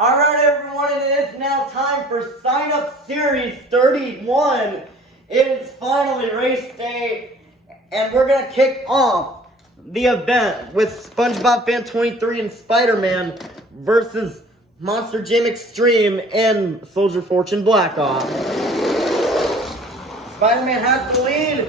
Alright everyone, and it is now time for Sign Up Series 31. It is finally race day, and we're going to kick off the event with SpongeBob Fan 23 and Spider-Man versus Monster Jam Extreme and Soldier Fortune Black Ops. Spider-Man has the lead.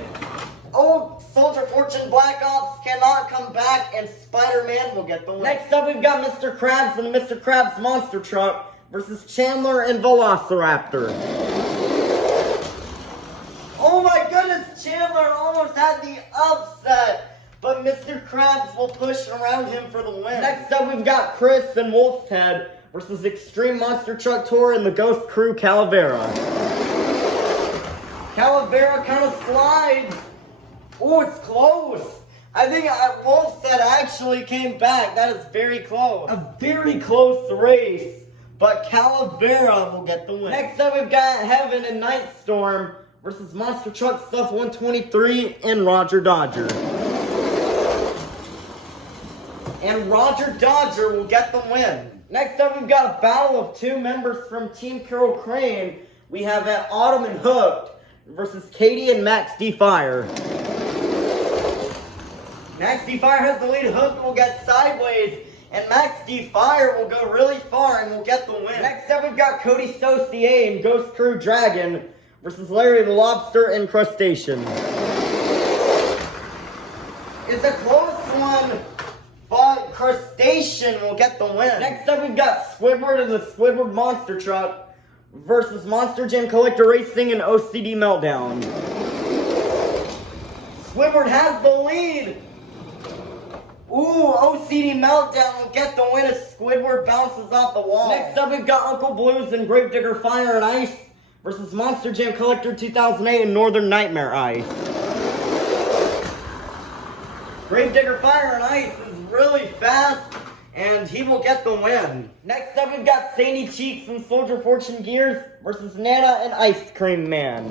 Oh, Soldier Fortune Black Ops cannot come back, and Spider-Man will get the win. Next up, we've got Mr. Krabs and the Mr. Krabs Monster Truck versus Chandler and Velociraptor. Oh my goodness, Chandler almost had the upset, but Mr. Krabs will push around him for the win. Next up, we've got Chris and Wolf's Head versus Extreme Monster Truck Tour and the Ghost Crew Calavera. Calavera kind of slides. Oh, it's close. I think Wolf's Head actually came back. That is very close. A very close race, but Calavera will get the win. Next up, we've got Heaven and Night Storm versus Monster Truck Stuff 123 and Roger Dodger. And Roger Dodger will get the win. Next up, we've got a battle of two members from Team Carol Crane. We have Autumn and Hooked versus Katie and Max D. Fire. Max D. Fire has the lead. Hook will get sideways, and Max D. Fire will go really far and will get the win. Next up, we've got Cody Saucier and Ghost Crew Dragon versus Larry the Lobster and Crustacean. It's a close one, but Crustacean will get the win. Next up, we've got Squidward and the Squidward Monster Truck versus Monster Jam Collector Racing and OCD Meltdown. Squidward has the lead. Ooh, OCD Meltdown will get the win as Squidward bounces off the wall. Next up, we've got Uncle Blues and Gravedigger Fire and Ice versus Monster Jam Collector 2008 and Northern Nightmare Ice. Gravedigger Fire and Ice is really fast, and he will get the win. Next up, we've got Sandy Cheeks and Soldier Fortune Gears versus Nana and Ice Cream Man.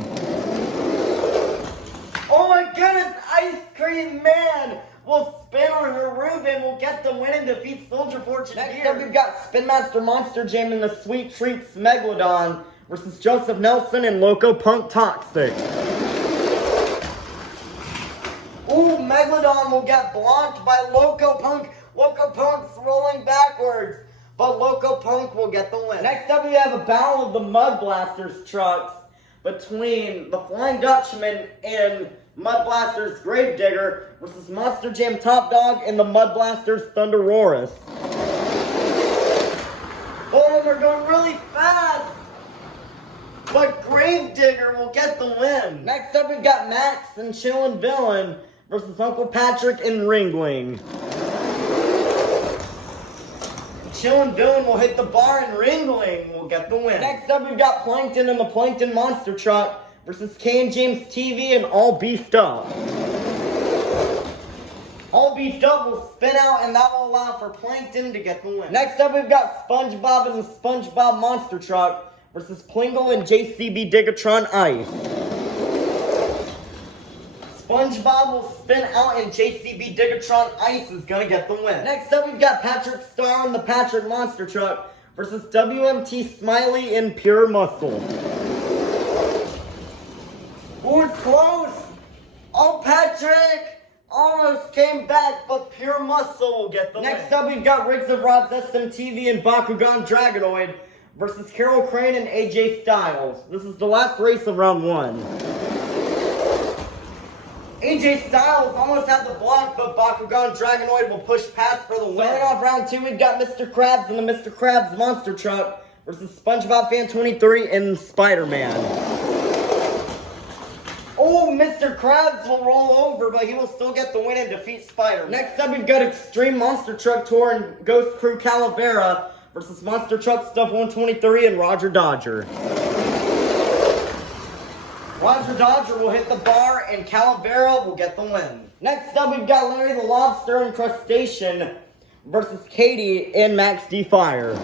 Oh my goodness, Ice Cream Man will spin on her roof and will get the win and defeat Soldier Fortune Gears. Next up, we've got Spin Master Monster Jam and the Sweet Treats Megalodon versus Joseph Nelson and Loco Punk Toxic. Ooh, Megalodon will get blocked by Loco Punk. Loco Punk's rolling backwards, but Loco Punk will get the win. Next up, we have a battle of the Mud Blasters trucks between the Flying Dutchman and Mud Blasters Gravedigger versus Monster Jam Top Dog and the Mud Blasters Thunderosaurus. Both of them are going really fast, but Gravedigger will get the win. Next up, we've got Max and Chillin' Villain versus Uncle Patrick and Ringling. Chillin' Villain will hit the bar and Ringling will get the win. Next up, we've got Plankton and the Plankton Monster Truck versus K and James TV and All Beefed Up. All Beefed Up will spin out, and that will allow for Plankton to get the win. Next up, we've got SpongeBob and the SpongeBob Monster Truck versus Plingle and JCB Digatron Ice. SpongeBob will spin out, and JCB Digatron Ice is going to get the win. Next up, we've got Patrick Star and the Patrick Monster Truck versus WMT Smiley and Pure Muscle. Ooh, it's close. Oh, Patrick almost came back, but Pure Muscle will get the win. Next up, we've got Riggs of Rod's SMTV and Bakugan Dragonoid versus Carol Crane and AJ Styles. This is the last race of round one. AJ Styles almost had the block, but Bakugan Dragonoid will push past for the win. Starting off round two, we've got Mr. Krabs and the Mr. Krabs Monster Truck versus SpongeBob Fan 23 and Spider-Man. Oh, Mr. Krabs will roll over, but he will still get the win and defeat Spider-Man. Next up, we've got Extreme Monster Truck Tour and Ghost Crew Calavera versus Monster Truck Stuff 123 and Roger Dodger. Roger Dodger will hit the bar, and Calavera will get the win. Next up, we've got Larry the Lobster and Crustacean versus Katie and Max D. Fire.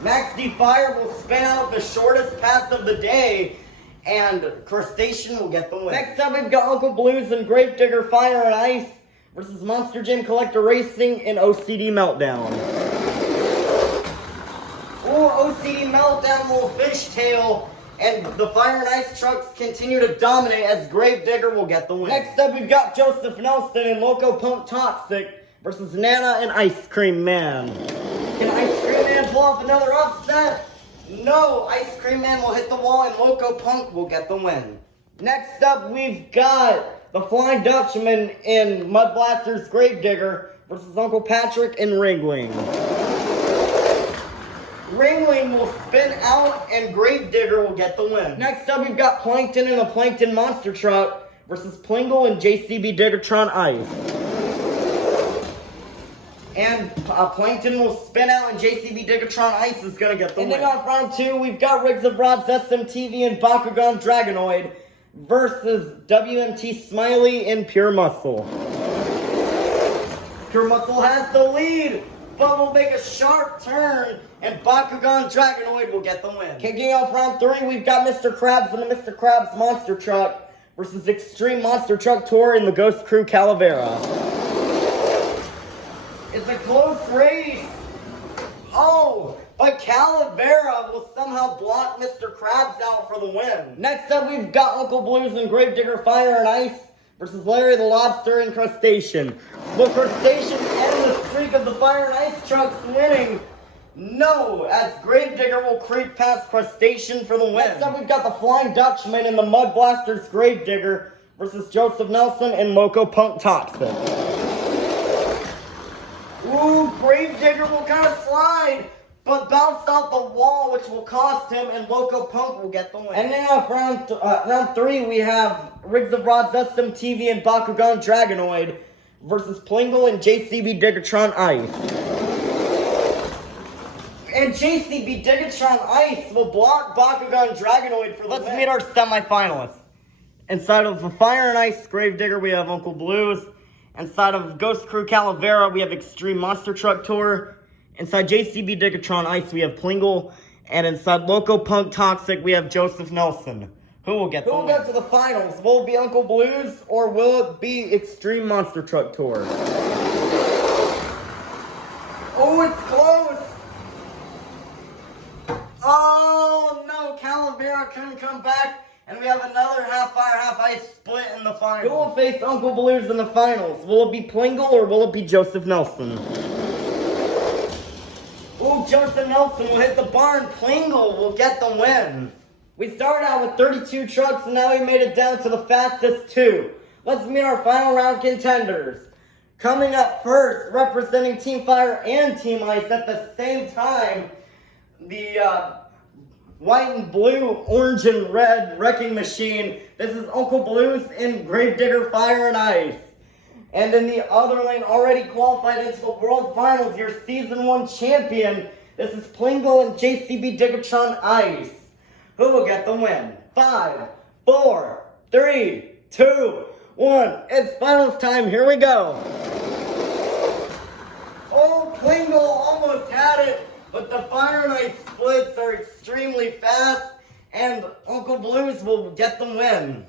Max D. Fire will spin out the shortest path of the day, and Crustacean will get the win. Next up, we've got Uncle Blues and Gravedigger Fire and Ice versus Monster Jam Collector Racing and OCD Meltdown. Meltdown will fishtail, and the Fire and Ice trucks continue to dominate as Gravedigger will get the win. Next up, we've got Joseph Nelson and Loco Punk Toxic versus Nana and Ice Cream Man. Can Ice Cream Man pull off another upset? No, Ice Cream Man will hit the wall and Loco Punk will get the win. Next up, we've got the Flying Dutchman in Mud Blaster's Gravedigger versus Uncle Patrick and Ringling. Ringling will spin out and Gravedigger will get the win. Next up, we've got Plankton in the Plankton Monster Truck versus Plingle and JCB Diggertron Ice. And Plankton will spin out and JCB Diggertron Ice is going to get the win. Ending off round 2, we've got Riggs of Rods SMTV and Bakugan Dragonoid versus WMT Smiley and Pure Muscle. Pure Muscle has the lead, but will make a sharp turn and Bakugan Dragonoid will get the win. Kicking off round 3, we've got Mr. Krabs and the Mr. Krabs Monster Truck versus Extreme Monster Truck Tour in the Ghost Crew Calavera. It's a close race. Oh, but Calavera will somehow block Mr. Krabs out for the win. Next up, we've got Uncle Blues and Gravedigger Fire and Ice versus Larry the Lobster and Crustacean. Will Crustacean end the streak of the Fire and Ice trucks winning? No, as Gravedigger will creep past Crustacean for the win. Next up, we've got the Flying Dutchman and the Mud Blasters Gravedigger versus Joseph Nelson and Loco Punk Toxic. Ooh, Gravedigger will kind of slide, but bounced off the wall, which will cost him, and Loco Punk will get the win. And now, round 3, we have Riggs of Rods SMTV and Bakugan Dragonoid versus Plingle and JCB Diggertron Ice. And JCB Diggertron Ice will block Bakugan Dragonoid for the win. Let's meet our semifinalists. Inside of the Fire and Ice Gravedigger, we have Uncle Blues. Inside of Ghost Crew Calavera, we have Extreme Monster Truck Tour. Inside JCB Diggertron Ice, we have Plingle. And inside Loco Punk Toxic, we have Joseph Nelson. Who will get to the finals? Will it be Uncle Blues or will it be Extreme Monster Truck Tour? Oh, it's close. Oh, no. Calavera couldn't come back. And we have another half fire, half ice split in the finals. Who will face Uncle Blues in the finals? Will it be Plingle or will it be Joseph Nelson? Ooh, Joseph Nelson will hit the barn. Plingle will get the win. We started out with 32 trucks and now we made it down to the fastest 2. Let's meet our final round contenders. Coming up first, representing Team Fire and Team Ice at the same time, the white and blue, orange and red wrecking machine. This is Uncle Blues and Gravedigger Fire and Ice. And in the other lane, already qualified into the World Finals, your Season 1 champion. This is Plingle and JCB Diggertron Ice. Who will get the win? 5, 4, 3, 2, 1. It's finals time. Here we go. Oh, Plingle almost had it. But the Fire and Ice splits are extremely fast, and Uncle Blues will get the win.